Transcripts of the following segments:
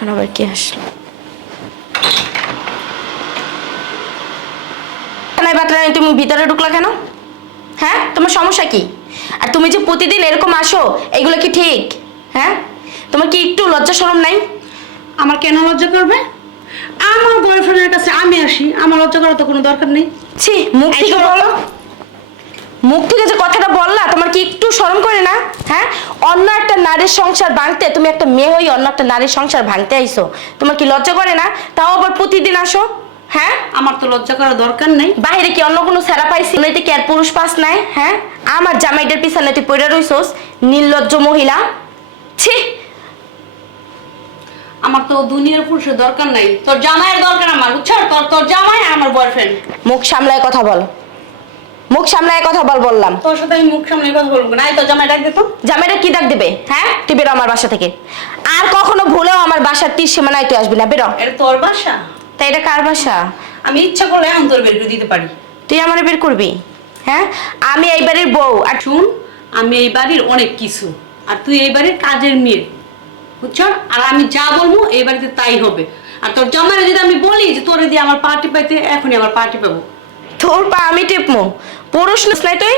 এখন আবার কি আসলো? নাই তুমি ভিতরে ঢুকলা কেন? হ্যাঁ? তোমার সমস্যা কি? আর তুমি যে প্রতিদিন এরকম আসো এগুলো কি ঠিক? হ্যাঁ? তোমার কি একটু লজ্জা শরম নাই? আমার কেন লজ্জা করবে? আমার বয়ফ্রেন্ডের কাছে আমি আসি আমার লজ্জা করার তো কোনো দরকার নেই। ছি মুখ থেকে বলো। মুখ থেকে যে কথাটা বললা তোমার কি একটু শরম করে না? হ্যাঁ? অন্য একটা নারীর সংসার ভাঙতে তুমি একটা মেয়ে হই অন্য একটা নারীর সংসার ভাঙতে আইছো তোমার কি লজ্জা করে না? তাও আবার প্রতিদিন আসো হ্যাঁ? আমার তো লজ্জা করার দরকার নেই। বাইরে কি অন্য কোনো স্যারা পাইছি? নইতে কি আর পুরুষ পাস নাই? হ্যাঁ? আমার জামাইটার পিছনে তুই পড়ে রইছস নির্লজ্জ মহিলা। ছি! আমার তো দুনিয়ার পুরুষের দরকার নাই। তোর জামাইয়ের দরকার আমার বুঝছ? তোর তোর জামাই আমার বয়ফ্রেন্ড মুখ সামলায় কথা বল। মুখ সামলায় কথা বল বললাম। তোর সাথে আমি মুখ সামনে কথা বলব না। তোর জামাই ডাক দে তো। জামাইটা কি ডাক দেবে? হ্যাঁ? তুই বেরো আমার বাসা থেকে। আর কখনো ভুলেও আমার বাসার তীর সীমানায় তুই আসবি না। বেরো। এটা তোর বাসা? তাই এটা কার বাসা? আমি ইচ্ছা করলে এখন তোর বের করে দিতে পারি। তুই আমার বের করবি? হ্যাঁ? আমি এই বাড়ির বউ। আর শুন আমি এই বাড়ির অনেক কিছু। আর তুই এই বাড়ির কাজের মেয়ে। বুঝছ? আর আমি যা বলব এই বাড়িতে তাই হবে। আর তোর জামাইরে যদি আমি বলি যে তোরে দিয়ে আমার পার্টি পাইতে এখনই আমার পার্টি পাবো তোর পা আমি টেপমো। পুরুষ নিস নাই তুই?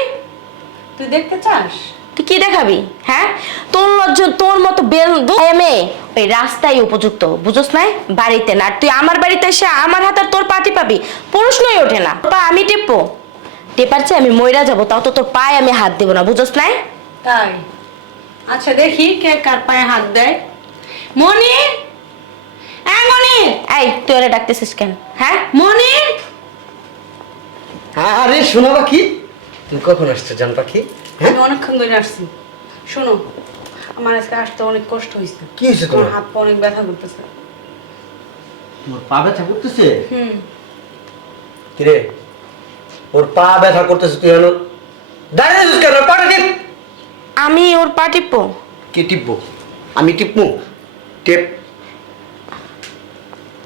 তুই দেখতে চাস? তুই কি দেখাবি? হ্যাঁ? তোর লজ্জ তোর মতো বেল মেয়ে। ওই রাস্তায় উপযুক্ত বুঝোস নাই? বাড়িতে না। তুই আমার বাড়িতে এসে আমার হাতে তোর পাটি পাবি। প্রশ্নই ওঠে না। পা আমি টেপবো। টেপার চেয়ে আমি ময়রা যাব তাও তো তোর পায়ে আমি হাত দেবো না বুঝোস নাই? তাই? আচ্ছা দেখি কে কার পায়ে হাত দেয়। মনির! হ্যাঁ মনির! এই তুই ওরা ডাকতেছিস কেন? হ্যাঁ? মনির! হ্যাঁ আরে শোনা পাখি। তুমি কখন আসছো জান পাখি? হ্যাঁ? আমি অনেকক্ষণ ধরে আসছি। শোনো আমার আজকে আসতে অনেক কষ্ট হয়েছে কি হয়েছে তোমার? হাত পা অনেক ব্যথা করতেছে। তোমার পা ব্যথা করতেছে? হুম। কিরে ওর পা ব্যথা করতেছে তুই জানো দাঁড়িয়ে আছিস কেন? পাটা টিপ। আমি ওর পা টিপবো। কি টিপবো? আমি টিপবো টেপ।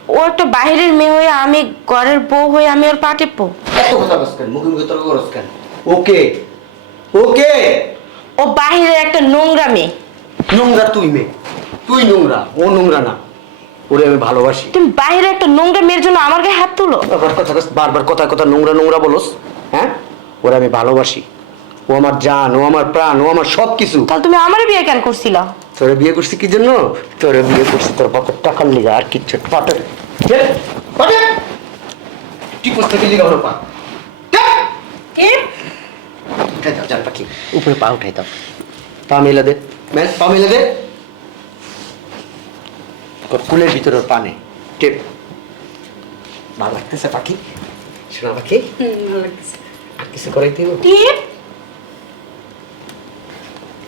ও একটা বাইরের মেয়ে হয়ে আমি ঘরের বউ হয়ে আমি ওর পা টিপবো এত কথা বস কেন? মুখে মুখে তর্ক করস কেন? ওকে ওকে ও বাহিরের একটা নোংরা মেয়ে। নোংরা তুই মেয়ে। তুই নোংরা ও নোংরা না। ওরে আমি ভালোবাসি। তুমি বাইরে একটা নোংরা মেয়ের জন্য আমার গায়ে হাত তুলো। বারবার কথা বারবার কথা কথা নোংরা নোংরা বলস হ্যাঁ? ওরে আমি ভালোবাসি। ও আমার জান ও আমার প্রাণ ও আমার সব কিছু তাহলে তুমি আমার বিয়ে কেন করছিল? তোরে বিয়ে করছি কি জন্য? তোরে বিয়ে করছি তোর বাপের টাকার লিগা আর কিচ্ছু পাতে কি করতে গেলি গেল পা? কে? উঠে দাও জান পাখি। উপরে পা উঠাই দাও। পা মেলে দে। ম্যান পা মেলে দে। কুলের ভিতরে পানে টেপ ভালো লাগতেছে পাখি? শোনা পাখি? হুম ভালো লাগতেছে। আর কিছু করাইতে হইব? টিপ।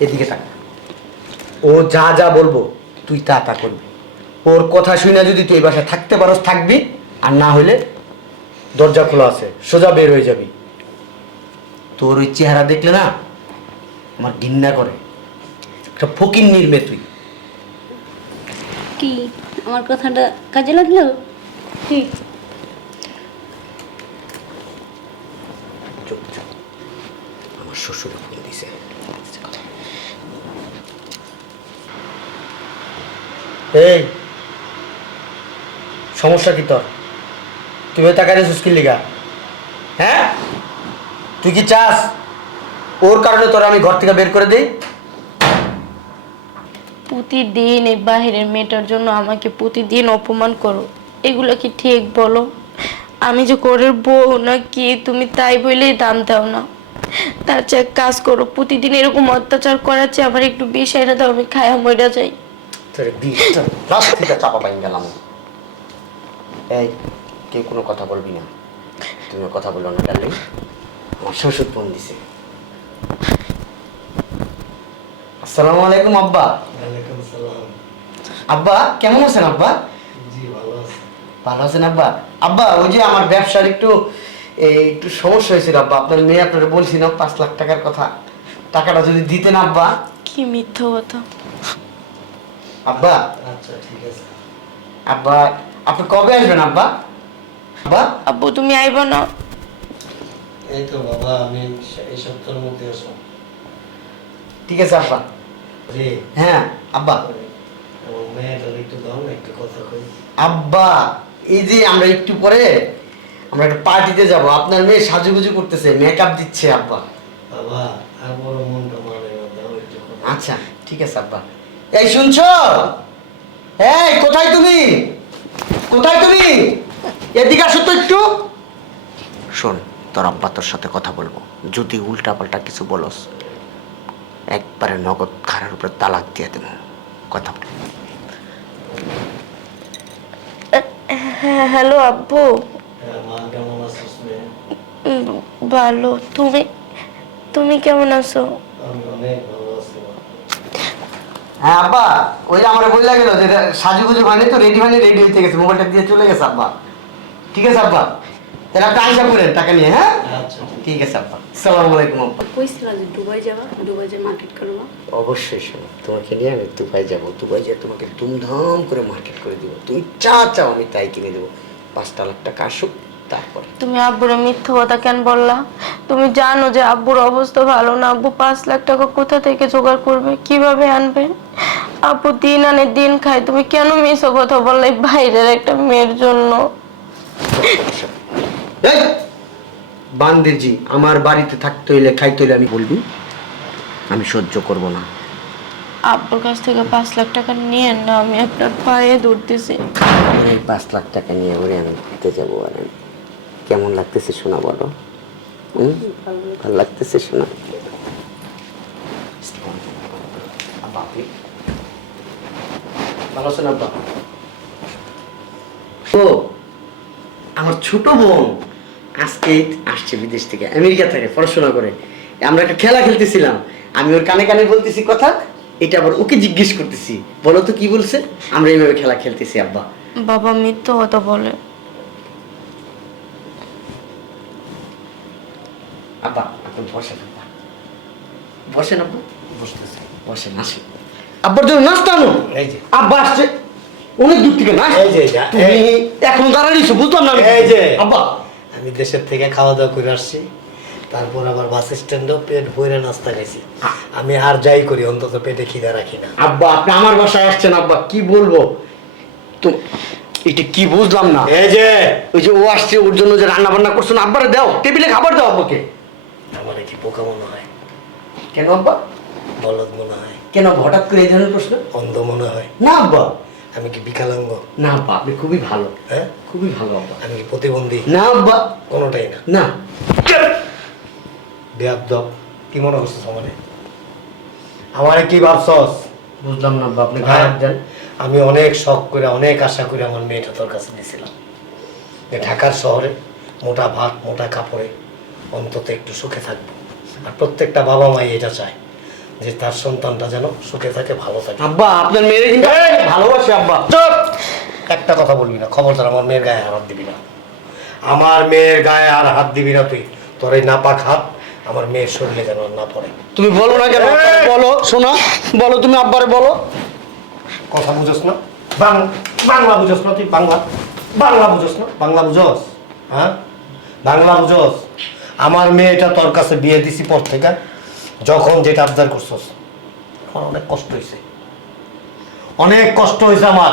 এদিকে তাক ও যা যা বলব তুই তা তা করবি। ওর কথা শুনে যদি তুই এই বাসায় থাকতে পারস থাকবি আর না হইলে দরজা খোলা আছে সোজা বের হয়ে যাবি। তোর ওই চেহারা দেখলে না আমার ঘিন্না করে। একটা ফকির নির্মে তুই। কি আমার কথাটা কাজে লাগল? কি? চুপ চুপ। আমার শ্বশুর ফোন দিছে। এই, সমস্যা কি তোর? তুই রেছিস কি লিগা? হ্যাঁ? তুই কি চাস ওর কারণে তোর আমি ঘর থেকে বের করে দিই? প্রতিদিন এই বাহিরের মেয়েটার জন্য আমাকে প্রতিদিন অপমান করো। এগুলো কি ঠিক বলো? আমি যে ঘরের বউ না কি তুমি তাই বলেই দাম দাও না। তার চেয়ে কাজ করো, প্রতিদিন এরকম অত্যাচার করাচ্ছে আবার একটু বিষ এনে দাও, আমি খায়া মরে যাই। তোর বিষটা লাস্ট থেকে চাপা পাইন গেলাম। এই কেউ কোনো কথা বলবি না। তুমি কথা বলো না ডার্লিং আমার শ্বশুর ফোন দিছে। আসসালামু আলাইকুম আব্বা। আব্বা কেমন আছেন আব্বা? জি ভালো আছি। ভালো আছেন আব্বা? আব্বা ওই যে আমার ব্যবসার একটু একটু সমস্যা হয়েছিল আব্বা। আপনার মেয়ে আপনার বলছিলাম পাঁচ লাখ টাকার কথা। টাকাটা যদি দিতেন আব্বা। কি মিথ্যা কথা। আব্বা। আচ্ছা ঠিক আছে। আব্বা আপনি কবে আসবেন আব্বা? আব্বা? আব্বু তুমি আইবা না। এই তো বাবা আমি এই সপ্তাহের মধ্যে আসব। ঠিক আছে আব্বা। জি। হ্যাঁ আব্বা। আমার একটু দাও না একটু কথা কই। আব্বা এই যে আমরা একটু পরে আমরা একটা পার্টিতে যাব আপনার মেয়ে সাজুগুজু করতেছে মেকআপ দিচ্ছে আব্বা। বাবা আর বড় মনটা মানে দাও একটু আচ্ছা ঠিক আছে আব্বা। এই শুনছো? এই কোথায় তুমি? কোথায় তুমি? এদিকে আসো তো একটু। শোন তোর আব্বা তোর সাথে কথা বলব। যদি উল্টা পাল্টা কিছু বলস একবারে নগদ খারার উপরে তালাক দিয়ে দেবো। কথা বল। হ্যাঁ হ্যালো আব্বু। হ্যাঁ ভালো। তুমি তুমি কেমন আছো? আমি অনেক ভালো। হ্যাঁ আব্বা ওই যে আমার গেল যে সাজুগুজু হয়নি তো রেডি হয়নি রেডি হইতে গেছে মোবাইলটা দিয়ে চলে গেছে আব্বা। ঠিক আছে আব্বা? তাহলে আপনি আইসা করেন টাকা নিয়ে হ্যাঁ? আচ্ছা। ঠিক আছে আব্বা। সালাম আলাইকুম আব্বা। কইছিলা যে দুবাই যাবা দুবাই যে মার্কেট করবা? অবশ্যই শোনো তোমাকে নিয়ে আমি দুবাই যাব দুবাই যেয়ে তোমাকে ধুমধাম করে মার্কেট করে দিব। তুমি যা চাও আমি তাই কিনে দেবো। পাঁচটা লাখ টাকা আসুক তারপরে? তুমি আব্বুরে মিথ্যা কথা কেন বললা? তুমি জানো যে আব্বুর অবস্থা ভালো না। আব্বু পাঁচ লাখ টাকা কোথা থেকে জোগাড় করবে? কীভাবে আনবে? আব্বু দিন আনে দিন খায়। তুমি কেন মিশো কথা বললে বাইরের একটা মেয়ের জন্য? এই, আমার বাড়িতে থাকতে হইলে খাইতে হইলে আমি বলবি? আমি সহ্য করব না। আব্বুর কাছ থেকে পাঁচ লাখ টাকা নিয়ে না আমি আপনার পায়ে দৌড়তেছি এই পাঁচ লাখ টাকা নিয়ে ওরে আমি ঘুরতে যাব আর আমি। কেমন লাগতেছে শোনা বলো। ভালো লাগতেছে শোনা? ভালো আছেন আব্বা? ও আমার ছোট বোন আজকে আসছে বিদেশ থেকে আমেরিকা থেকে পড়াশোনা করে। আমরা একটা খেলা খেলতেছিলাম। আমি ওর কানে কানে বলতেছি কথা এটা আবার ওকে জিজ্ঞেস করতেছি। বলো তো কি বলছে? আমরা এইভাবে খেলা খেলতেছি আব্বা। বাবা মিথ্যা কথা বলে আব্বা আপনি বসেন আব্বা বসেন আব্বা বুঝতেছি বসেন আসেন। আব্বার জন্য নাস্তা আনো। এই যে। আব্বা আসছে। অনেক দূর থেকে না এই যে, তুমি এখন দাঁড়ানিছো বুঝলাম না আমি। এই যে। আব্বা। আমি দেশের থেকে খাওয়া দাওয়া করে আসছি। তারপর আবার বাস স্ট্যান্ডেও পেট ভরে নাস্তা খাইছি। আমি আর যাই করি অন্তত পেটে খিদা রাখি না। আব্বা আপনি আমার বাসায় আসছেন আব্বা। কি বলব? তো এটা কি বুঝলাম না। এই যে। ওই যে ও আসছে ওর জন্য যে রান্না বান্না করছ না আব্বারে দাও। টেবিলে খাবার দাও আব্বাকে। আমার বোকা মনে হয়? কেন আব্বা? বলদ মনে হয়। কেন হঠাৎ করে এই ধরনের প্রশ্ন? অন্ধ মনে হয়। না আব্বা। আমি কি বিকলাঙ্গ? না আব্বা আপনি খুবই ভালো। হ্যাঁ? খুবই ভালো আব্বা। আমি কি প্রতিবন্ধী? না আব্বা। কোনোটাই না। না। বেয়াদব। কি মনে করছিস আমারে আমারে কি ভাবছস? বুঝলাম না আব্বা আপনি হ্যাঁ, খারাপ যান। আমি অনেক শখ করে অনেক আশা করে আমার মেয়েটা তোর কাছে দিয়েছিলাম যে ঢাকার শহরে মোটা ভাত মোটা কাপড়ে অন্তত একটু সুখে থাকব। আর প্রত্যেকটা বাবা মাই এটা চায় যে তার সন্তানটা যেন সুখে থাকে ভালো থাকে। আব্বা আপনার মেয়ের কিন্তু ভালোবাসে আব্বা। চুপ! একটা কথা বলবি না খবরদার আমার মেয়ের গায়ে আর হাত দিবি না। আমার মেয়ের গায়ে আর হাত দিবি না তুই। তোর এই নাপাক হাত আমার মেয়ের শরীরে যেন না পড়ে। তুমি বলো না কেন বলো শোনা বলো তুমি আব্বারে বলো। কথা বুঝোস না। বাংলা বাংলা বুঝোস না তুই বাংলা। বাংলা বুঝোস না। বাংলা বুঝোস হ্যাঁ? বাংলা বুঝোস। আমার মেয়েটা তোর কাছে বিয়ে দিছি পর থেকে, যখন যেটা আবদার করছস। আমার অনেক কষ্ট হয়েছে অনেক কষ্ট হয়েছে আমার।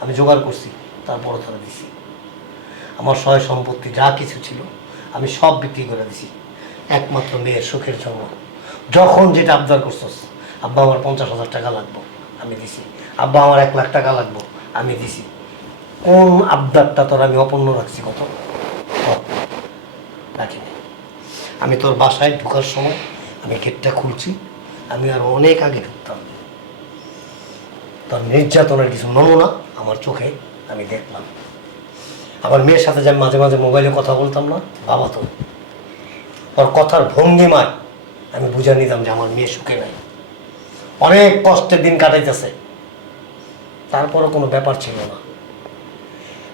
আমি জোগাড় করছি, তারপরে ধরে দিছি। আমার সয় সম্পত্তি যা কিছু ছিল, আমি সব বিক্রি করে দিছি। একমাত্র মেয়ের সুখের জন্য। যখন যেটা আবদার করছস, আব্বা আমার পঞ্চাশ হাজার টাকা লাগবে, আমি দিছি। আব্বা আমার এক লাখ টাকা লাগবে, আমি দিছি। কোন আবদারটা তোর আমি অপন্ন রাখছি কত? বল। আমি তোর বাসায় ঢোকার সময় আমি গেটটা খুলছি, আমি আর অনেক আগে ঢুকতাম। তোর নির্যাতনের কিছু নমুনা আমার চোখে আমি দেখলাম। আমার মেয়ের সাথে যে মাঝে মাঝে মোবাইলে কথা বলতাম না, বাবা তো। ওর কথার ভঙ্গিমায় আমি বুঝে নিতাম যে আমার মেয়ে সুখে নাই। অনেক কষ্টের দিন কাটাইতেছে। তারপরও কোনো ব্যাপার ছিল না।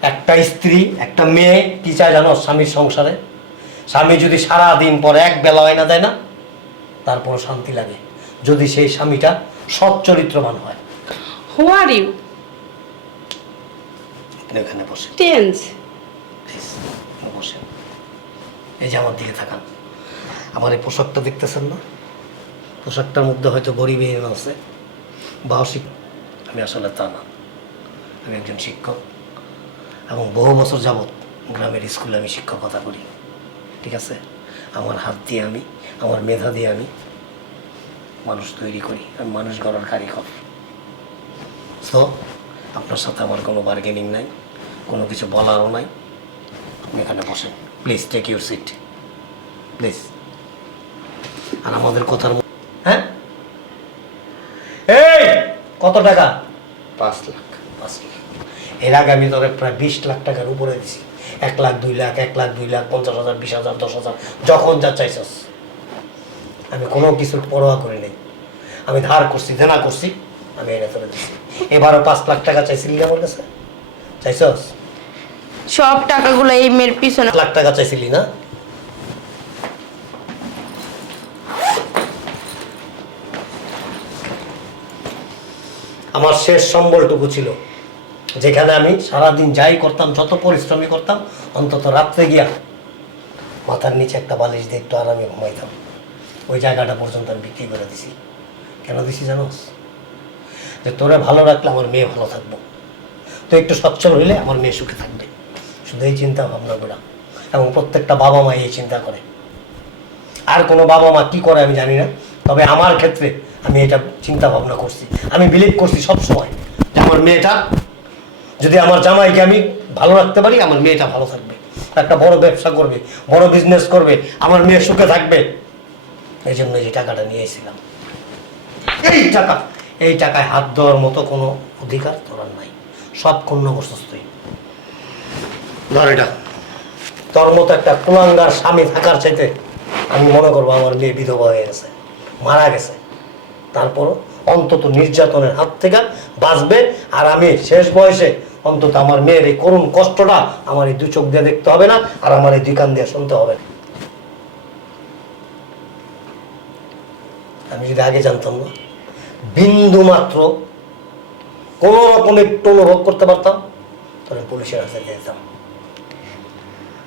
একটা স্ত্রী, একটা মেয়ে, কি চায় জানো, স্বামীর সংসারে? স্বামী যদি সারা দিন পর এক বেলা হয় না দেয় না? তারপর শান্তি লাগে। যদি সেই স্বামীটা সৎ চরিত্রবান হয়। হু আর ইউ আপনি এখানে বসে টেন্স বসে এই যে আমার দিকে তাকান। আমার এই পোশাকটা দেখতেছেন না? পোশাকটার মধ্যে হয়তো গরিবহীন আছে। বা অশিক আমি আসলে তা না। আমি একজন শিক্ষক। এবং বহু বছর যাবৎ গ্রামের স্কুলে আমি শিক্ষকতা করি। ঠিক আছে? আমার হাত দিয়ে আমি আমার মেধা দিয়ে আমি মানুষ তৈরি করি আমি মানুষ গড়ার কারিগর। সো আপনার সাথে আমার কোনো বার্গেনিং নাই কোনো কিছু বলারও নাই। আপনি এখানে বসেন। Please take your seat please আর আমাদের কথার হ্যাঁ? এই কত টাকা? পাঁচ লাখ। পাঁচ লাখ। এর আগে আমি তোরে প্রায় বিশ লাখ টাকার উপরে দিছি। এক লাখ দুই লাখ এক লাখ দুই লাখ পঞ্চাশ হাজার বিশ হাজার দশ হাজার যখন যা চাইছস। আমি কোনো কিছুর পরোয়া করি নাই। আমি ধার করছি দেনা করছি আমি এনে তোরে দিছি। এবারও পাঁচ লাখ টাকা চাইছিলি না আমার কাছে? চাইছস? সব টাকাগুলো এই মেয়ের পিছনে লাখ টাকা চাইছিলি না? আমার শেষ সম্বলটুকু ছিল। যেখানে আমি সারাদিন যাই করতাম, যত পরিশ্রমী করতাম, অন্তত রাত্রে গিয়া মাথার নিচে একটা বালিশ দিয়ে একটু আরামে ঘুমাইতাম। ওই জায়গাটা পর্যন্ত আমি বিক্রি করে দিছি। কেন দিছি জানোস যে তোরে ভালো রাখলে আমার মেয়ে ভালো থাকব। তো একটু সচ্ছল হইলে আমার মেয়ে সুখে থাকবে। শুধু এই চিন্তা ভাবনা করা এবং প্রত্যেকটা বাবা মা এই চিন্তা করে। আর কোনো বাবা মা কি করে আমি জানি না। তবে আমার ক্ষেত্রে আমি এটা চিন্তা ভাবনা করছি। আমি বিলিভ করছি সব সময় যে আমার মেয়েটা যদি আমার জামাইকে আমি ভালো রাখতে পারি, আমার মেয়েটা ভালো থাকবে, একটা বড় ব্যবসা করবে, বড় বিজনেস করবে, আমার মেয়ে সুখে থাকবে। এই জন্য এই টাকাটা নিয়ে এসেছিলাম। এই টাকা, এই টাকায় হাত দেওয়ার মতো কোনো অধিকার তোর নাই। সব ক্ষুণ্ণ করছিস ধর এটা। তোর মতো একটা কুলাঙ্গার স্বামী থাকার চাইতে আমি মনে করব আমার মেয়ে বিধবা হয়ে গেছে, মারা গেছে। তারপরও অন্তত নির্যাতনের হাত থেকে বাঁচবে আর আমি শেষ বয়সে অন্তত আমার মেয়ের এই করুণ কষ্টটা আমার এই দু চোখ দিয়ে দেখতে হবে না আর আমার এই দুই কান দিয়ে শুনতে হবে না। আমি যদি আগে জানতাম না, বিন্দু মাত্র কোনো রকম একটু অনুভব করতে পারতাম, তাহলে পুলিশের হাতে যেতাম।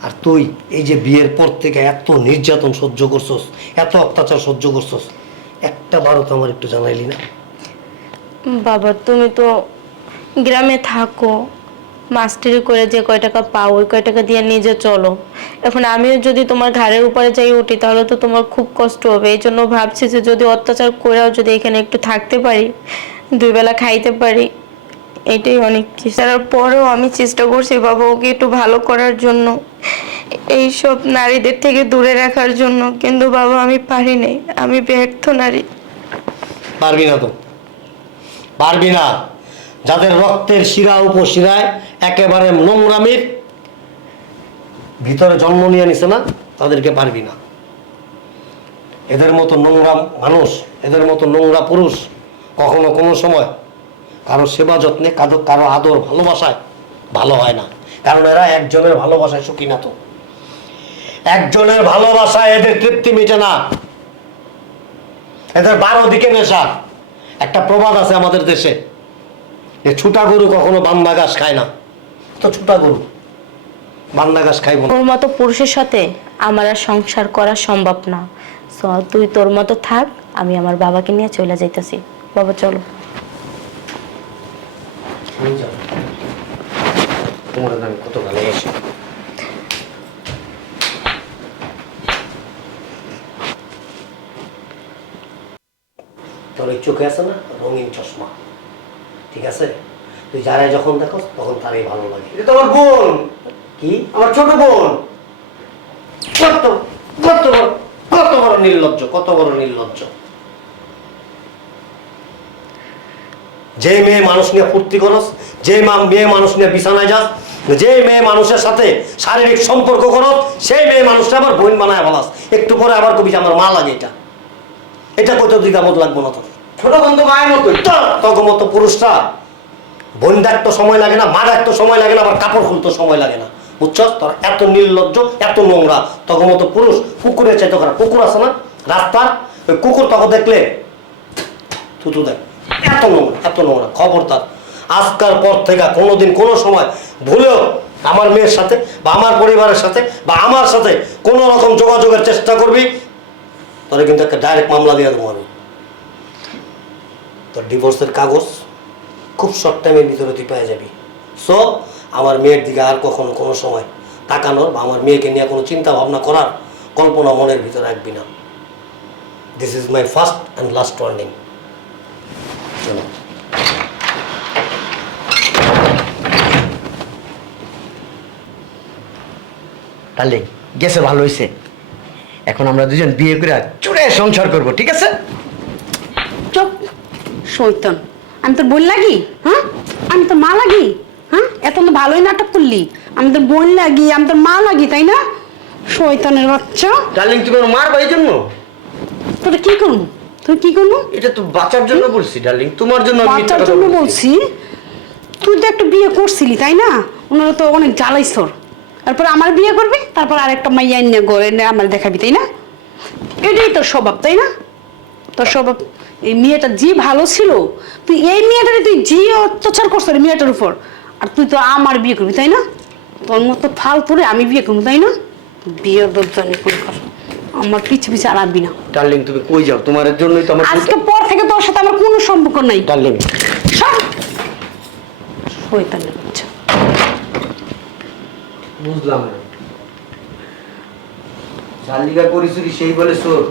আর তুই এই যে বিয়ের পর থেকে এত নির্যাতন সহ্য করছস, এত অত্যাচার সহ্য করছস, একটা বারও তো আমার একটু জানাইলি না। বাবা, তুমি তো গ্রামে থাকো, মাস্টারি করে যে কয় টাকা পাও, ওই কয় টাকা দিয়ে নিজে চলো। এখন আমিও যদি তোমার ঘাড়ের উপরে যাই উঠি, তাহলে তো তোমার খুব কষ্ট হবে। এই জন্য ভাবছি যে যদি অত্যাচার করেও যদি এখানে একটু থাকতে পারি, দুই বেলা খাইতে পারি, এটাই অনেক কিছু। তার পরেও আমি চেষ্টা করছি বাবা ওকে একটু ভালো করার জন্য এইসব নারীদের থেকে দূরে রাখার জন্য। কিন্তু বাবা আমি পারি নাই, আমি ব্যর্থ নারী। পারবি না তো? পারবি না। যাদের রক্তের শিরা উপশিরায় একেবারে নোংরামির ভিতরে জন্ম নিয়ে নিছে না, তাদেরকে পারবি না। এদের মতো নোংরা মানুষ, এদের মতো নোংরা পুরুষ কখনো কোনো সময় কারও সেবা যত্নে, কারও কারও আদর ভালোবাসায় ভালো হয় না। কারণ এরা একজনের ভালোবাসায় সুখী না তো। একজনের ভালোবাসায় এদের তৃপ্তি মিটে না। এদের বারো দিকে নেশা। একটা প্রবাদ আছে আমাদের দেশে যে ছুটা গরু কখনো বান্দা ঘাস খায় না। তো ছুটা গরু বান্দা ঘাস খাইব ওর মতো পুরুষের সাথে আমার আর সংসার করা সম্ভব না। সো তুই তোর মতো থাক আমি আমার বাবাকে নিয়ে চলে যাইতেছি। বাবা চলো। তোমার আমি কত ভালোবাসি তোর চোখে আছে না রঙিন চশমা। ঠিক আছে? তুই যারাই যখন দেখো তখন তারই ভালো লাগে। এটা তো আমার বোন। কি? আমার ছোট বোন। কত কত বড় কত বড় নির্লজ্জ কত বড় নির্লজ্জ। যে মেয়ে মানুষ নিয়ে ফুর্তি করস যে মেয়ে মানুষ নিয়ে বিছানায় যাস যে মেয়ে মানুষের সাথে শারীরিক সম্পর্ক করস সেই মেয়ে মানুষটা আবার বোন বানায় বলাস। একটু পরে আবার কবি যে আমার মা লাগে এটা। এটা কত দ্বিধাবোধ লাগবো না তোর ছোট বন্ধু মায়ের মতোই। তখন মতো পুরুষরা বোন ডাকতে সময় লাগে না মা ডাকতে সময় লাগে না, আবার কাপড় খুলতে সময় লাগে না। বুঝছস? তোর এত নির্লজ্জ, এত নোংরা। তখন মতো পুরুষ, কুকুরের চাইতে খারাপ। কুকুর আছে না? রাস্তার? ওই কুকুর তখন দেখলে, থুতু দেয়। এত নোংরা এত নোংরা। খবরদার। আজকাল পর থেকে কোনোদিন, কোনো সময় ভুলেও আমার মেয়ের সাথে বা আমার পরিবারের সাথে বা আমার সাথে কোনো রকম যোগাযোগের চেষ্টা করবি তোরে কিন্তু একটা ডাইরেক্ট মামলা দেবো আমি। তোর ডিভোর্সের কাগজ খুব শর্ট টাইমের ভিতরে তুই পেয়ে যাবি। সো আমার মেয়ের দিকে আর কখনো কোনো সময় তাকানোর বা আমার মেয়েকে নিয়ে কোনো চিন্তা ভাবনা করার কল্পনা মনের ভিতরে রাখবি না। This is my first and last warning darling গেছে ভালো হয়েছে এখন আমরা দুজন বিয়ে করে চুড়ে সংসার করব ঠিক আছে? চুপ। শৈতন। আমি তোর বোন লাগি? হ্যাঁ? আমি তো মা লাগি? হ্যাঁ? এত তো ভালোই নাটক করলি। আমি তোর বোন লাগি আমি তোর মা লাগি তাই না? শৈতনের বাচ্চা। ডার্লিং তুমি মার বাড়ির জন্য? তোরা কি করব? তুই কি করব? এটা তো বাঁচার জন্য বলছি ডার্লিং তোমার জন্য বাচ্চার জন্য বলছি। তুই তো একটা বিয়ে করছিলি তাই না? ওনারা তো অনেক জ্বালাইছর তারপর আমার বিয়ে করবি তারপর আরেকটা মাইয়া এনে গড়ে এনে আমার দেখাবি তাই না? এটাই তোর স্বভাব তাই না? তোর স্বভাব এই মেয়েটা যে ভালো ছিল তুই এই মেয়েটারে তুই যে অত্যাচার করছ রে মেয়েটার উপর আর তুই তো আমার বিয়ে করবি তাই না? তোর মতো ফালতুরে আমি বিয়ে করব তাই না? বিয়ে দরজানি করে। আমার পিছু পিছে আর আসবি না। ডার্লিং তুমি কই যাও? তোমার জন্যই তো আমার আজকে পর থেকে তোর সাথে আমার কোনো সম্পর্ক নাই। ডার্লিং সব শয়তানের বুঝলাম না। শালিকা করিসুরি সেই বলে সোর